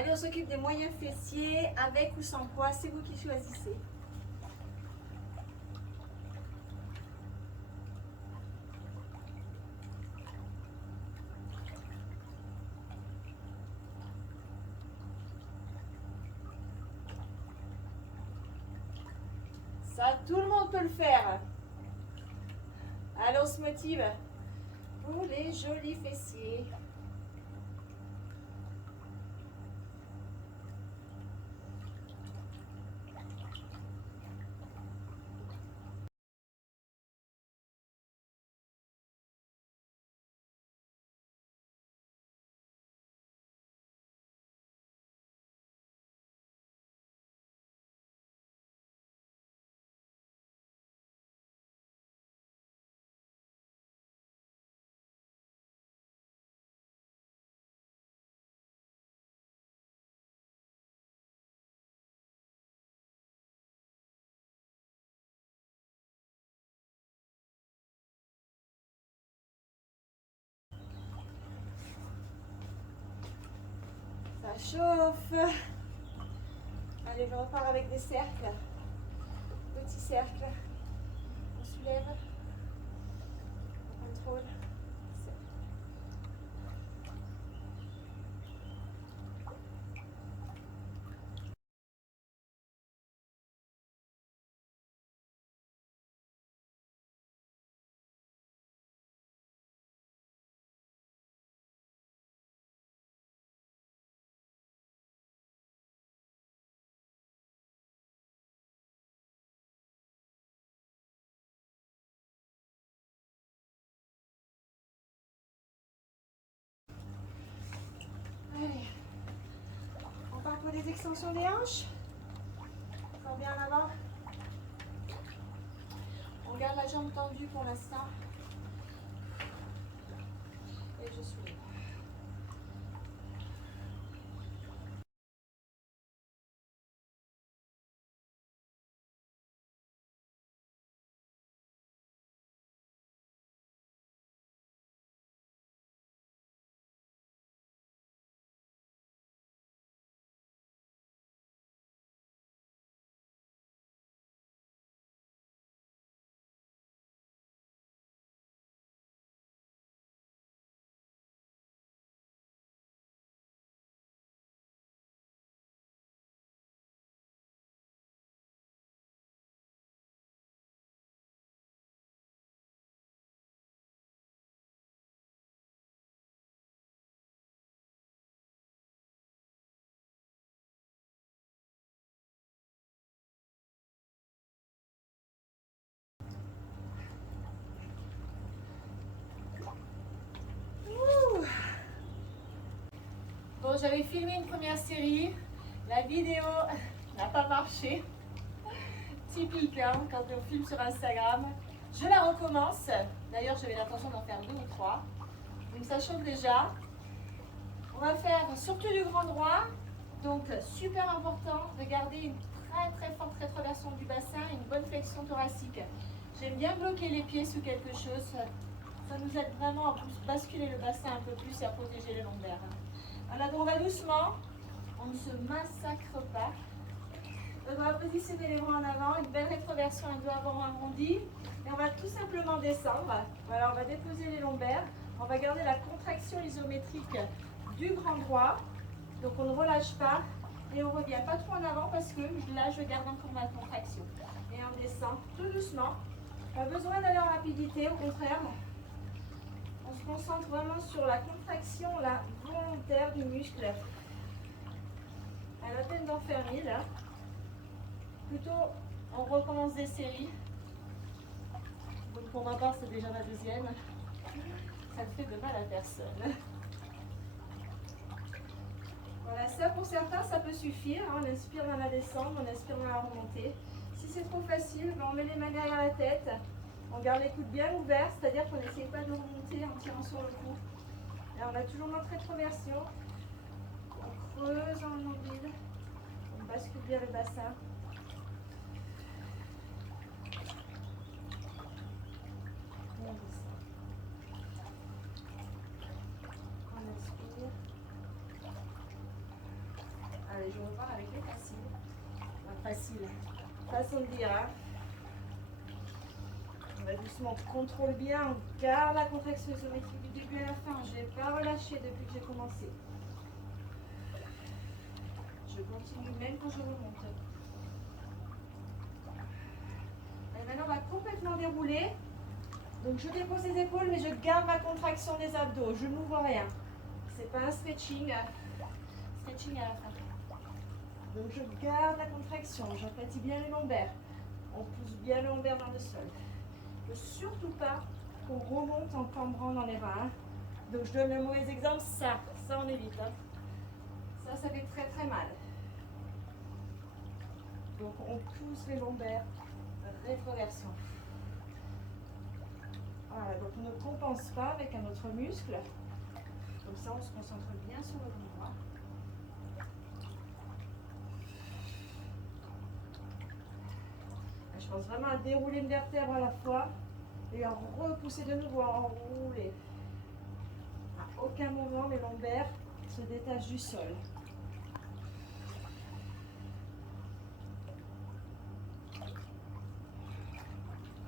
Allez, on s'occupe des moyens fessiers, avec ou sans poids, c'est vous qui choisissez. Ça, tout le monde peut le faire. Allez, on se motive pour les jolis fessiers. Ça chauffe. Allez, je repars avec des cercles. Petits cercles. On soulève. On contrôle. Allez. On part pour les extensions des hanches. Encore bien en avant. On garde la jambe tendue pour l'instant. Et je soulève. Bon, j'avais filmé une première série. La vidéo n'a pas marché. Typique, hein, quand on filme sur Instagram. Je la recommence. D'ailleurs, j'avais l'intention d'en faire 2 ou 3. Donc ça chauffe déjà. On va faire surtout du grand droit. Donc super important de garder une très forte rétroversion du bassin et une bonne flexion thoracique. J'aime bien bloquer les pieds sous quelque chose. Ça nous aide vraiment à basculer le bassin un peu plus et à protéger les lombaires. Voilà, donc on va doucement. On ne se massacre pas. On va positionner les bras en avant, une belle rétroversion, un dos avant arrondi. Et on va tout simplement descendre. Voilà, on va déposer les lombaires. On va garder la contraction isométrique du grand droit. Donc on ne relâche pas. Et on revient pas trop en avant parce que là, je garde encore ma contraction. Et on descend tout doucement. Pas besoin d'aller en rapidité, au contraire. On se concentre vraiment sur la contraction là, volontaire du muscle. À la peine d'en faire 1000. Plutôt, on recommence des séries. Donc pour ma part, c'est déjà ma deuxième. Ça ne fait de mal à personne. Voilà, ça pour certains, ça peut suffire. On inspire dans la descente, on inspire dans la remontée. Si c'est trop facile, on met les mains derrière la tête. On garde les coudes bien ouverts, c'est-à-dire qu'on n'essaie pas de remonter en tirant sur le cou. Et on a toujours notre rétroversion. On creuse en nombril. On bascule bien le bassin. On descend. On inspire. Allez, je repars avec les faciles. Enfin, facile, façon de dire. Hein. On va doucement, contrôle bien, on garde la contraction isométrique du début à la fin. Je n'ai pas relâché depuis que j'ai commencé. Je continue même quand je remonte. Et maintenant, on va complètement dérouler. Donc, je dépose les épaules, mais je garde ma contraction des abdos. Je n'ouvre rien. C'est pas un stretching. Stretching à la fin. Donc, je garde la contraction. J'aplatis bien les lombaires. On pousse bien le lombaire dans le sol. Il ne faut surtout pas qu'on remonte en cambrant dans les bras. Hein. Donc, je donne le mauvais exemple. Ça on évite. Hein. Ça fait très très mal. Donc, on pousse les lombaires. Rétroversion. Voilà, donc on ne compense pas avec un autre muscle. Comme ça, on se concentre bien sur le droit. Je pense vraiment à dérouler une vertèbre à la fois et à repousser de nouveau, à enrouler. À aucun moment, les lombaires se détachent du sol.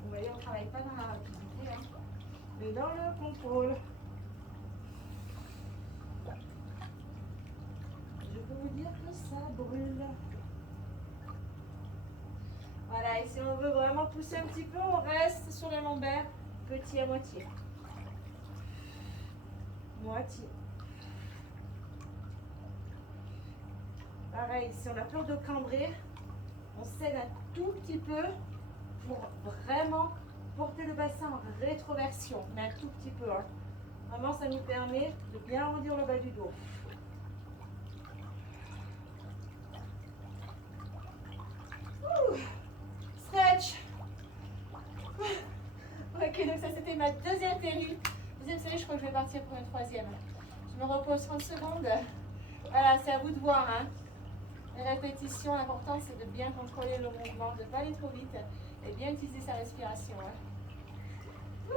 Vous voyez, on ne travaille pas dans la rapidité, hein, mais dans le contrôle. Je peux vous dire que ça brûle. Voilà, et si on veut vraiment pousser un petit peu, on reste sur les lombaires, petit à moitié. Moitié. Pareil, si on a peur de cambrer, on cède un tout petit peu pour vraiment porter le bassin en rétroversion, mais un tout petit peu. Hein. Vraiment, ça nous permet de bien arrondir le bas du dos. Stretch. Ok, donc ça c'était ma deuxième série. Deuxième série, je crois que je vais partir pour une troisième. Je me repose 30 secondes. Voilà, c'est à vous de voir. Hein. Les répétitions, l'important c'est de bien contrôler le mouvement, de ne pas aller trop vite et bien utiliser sa respiration. Hein.